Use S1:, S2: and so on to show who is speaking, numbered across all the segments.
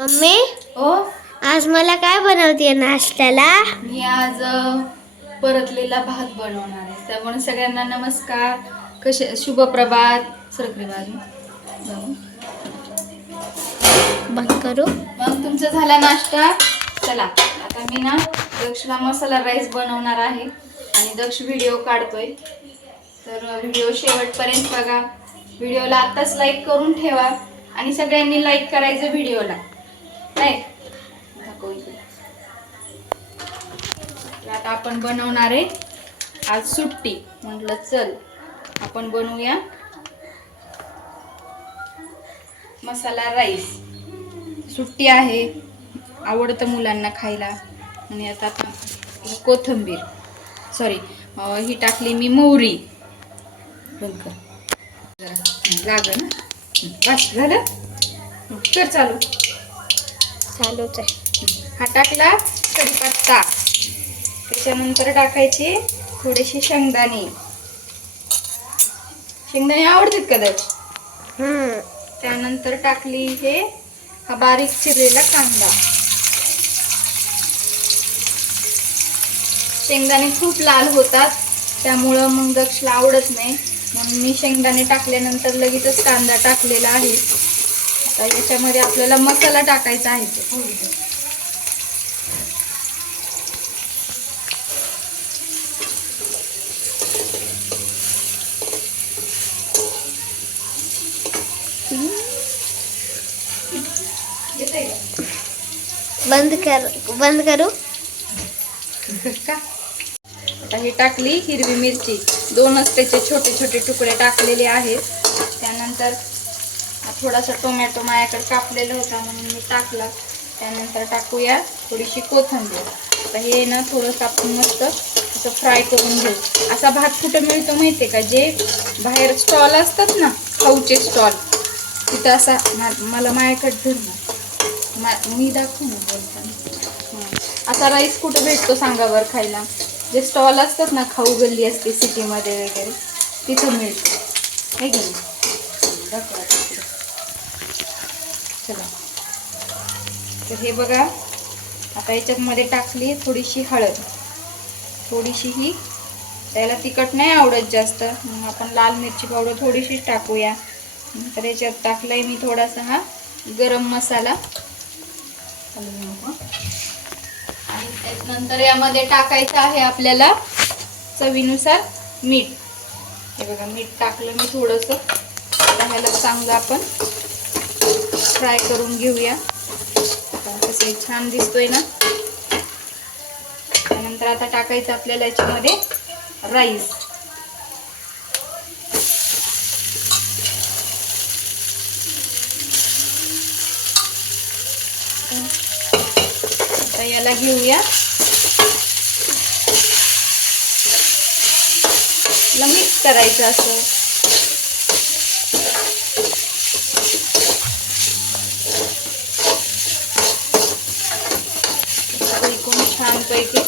S1: Mummy?
S2: ओ
S1: आज मला काय बनवते नाश्त्याला?
S2: मी आज अ, परतलेला भात बनवणार आहे. त्यामुळे सगळ्यांना नमस्कार. कसे शुभप्रभात सरकरी बाजू. जाऊ.
S1: बंद करू?
S2: मग तुमचा झाला नाश्ता. चला आता मी ना दक्षला मसाला राईस बनवणार आहे आणि दक्ष व्हिडिओ काढतोय. तर व्हिडिओ शेवटपर्यंत बघा. व्हिडिओला आत्ताच लाईक करून ठेवा आणि सगळ्यांनी लाईक करायचं व्हिडिओला. लाईक दाखव इकडे. आता आपण बनवणार आहे आज सुट्टी. म्हटलं चल आपण बनवूया मसाला राईस. सुट्टी आहे आवडतं मुलांना खायला. आणि आता कोथंबीर. कोथिंबीर सॉरी ही टाकली मी मोहरी. बंद कर. जरा लागलं ना? बस झालं? कर चालू.
S1: चालूच आहे.
S2: हा टाकला कढीपत्ता त्याच्यानंतर टाकायचे थोडेसे शेंगदाणे. शेंगदाणे आवडतात का दक्ष
S1: हम्म.
S2: त्यानंतर टाकली हे हा बारीक चिरलेला कांदा. शेंगदाणे खूप लाल होतात त्यामुळं मग दक्षला आवडत नाही. म्हणून मी शेंगदाणे टाकल्यानंतर लगेचच कांदा टाकलेला आहे. आता याच्यामध्ये आपल्याला मसाला टाकायचा आहे तो.
S1: बंद कर बंद करू?
S2: का? आता ही टाकली हिरवी मिरची. दोनच त्याचे छोटे छोटे तुकडे टाकलेले आहेत. त्यानंतर थोडासा टोमॅटो माझ्याकडे कापलेला होता म्हणून मी टाकला. त्यानंतर टाकूया थोडीशी कोथिंबीर. आता हे ना थोडंसं आपण मस्त असं फ्राय करून घेऊ. असा भात कुठं मिळतो माहिती आहे का? जे बाहेर स्टॉल असतात ना खाऊचे स्टॉल तिथं असा मा- मला माझ्याकडे धर मा- मी दाखवू ना बोलताना. असा राईस कुठं भेटतो सांगा बरं खायला? जे स्टॉल असतात ना खाऊ गल्ली असते सिटीमध्ये वगैरे तिथं मिळतो. आहे की नाही? दाखवा चला. तर हे बघा आता याच्यामध्ये टाकली थोडीशी हळद. थोडीशी ही त्याला तिखट नाही आवडत जास्त. मग आपण लाल मिरची पावडर थोडीशी टाकूया. तर याच्यात टाकलाय मी थोडासा हा गरम मसाला. आणि त्याच्यानंतर यामध्ये टाकायचं आहे आपल्याला चवीनुसार मीठ. हे बघा मीठ टाकलं मी थोडंसं. आता ह्याला चांगलं आपण फ्राय करून घेऊया. कसं छान दिसतोय ना? त्यानंतर आता टाकायचं आपल्याला याच्यामध्ये राईस. आता याला घेऊया. मिक्स करायचं असं. इथे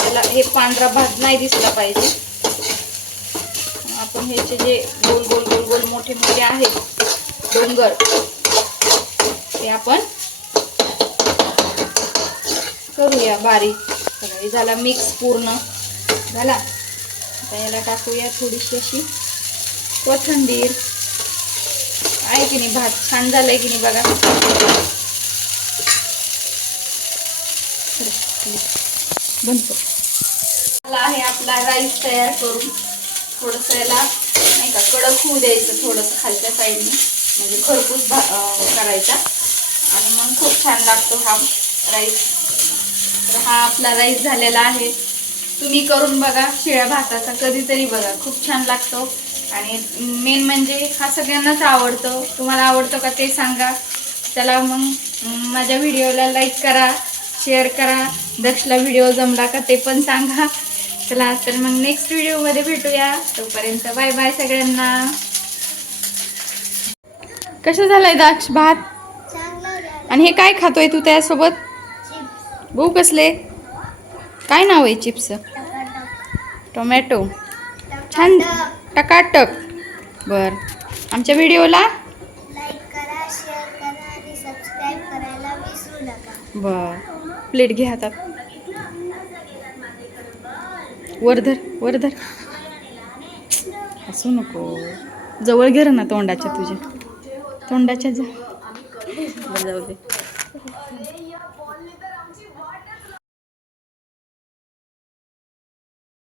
S2: त्याला हे पांढरा भात नाही दिसला पाहिजे. आपण ह्याचे जे गोल गोल गोल गोल मोठे मोठे आहेत डोंगर ते आपण करूया बारीक. हे झाला मिक्स पूर्ण. झाला? आता याला टाकूया थोडीशी अशी कोथंबीर. आहे की नाही भात? छान झालाय की नाही बघा? बनतो. आहे आपला राईस तयार करून. थोडंसं याला नाही का कडक होऊ द्यायचं थोडंसं खालच्या साईडने. म्हणजे खरपूस भा करायचा. आणि मग खूप छान लागतो हा राईस. तर हा आपला राईस झालेला आहे. तुम्ही करून बघा शिळ्या भाताचा कधीतरी बघा. खूप छान लागतो. आणि मेन म्हणजे हा सगळ्यांनाच आवडतो. तुम्हाला आवडतो का ते सांगा. चला मग माझ्या व्हिडिओला लाईक करा. शेअर करा. दक्षला व्हिडिओ जमला का ते पण सांगा. चला तर मग नेक्स्ट व्हिडिओमध्ये भेटूया. तोपर्यंत बाय बाय सगळ्यांना. कसं झालंय दाक्ष भात? आणि हे काय खातोय तू त्यासोबत? भाऊ कसले? काय नाव आहे चिप्स? टोमॅटो. छान. टकाटक. बर. आमच्या व्हिडिओला? बर. प्लेट घे हातात. वरधर वरधर असू नको. जवळ घे ना तोंडाच्या तुझ्या. तोंडाच्या जाऊ दे.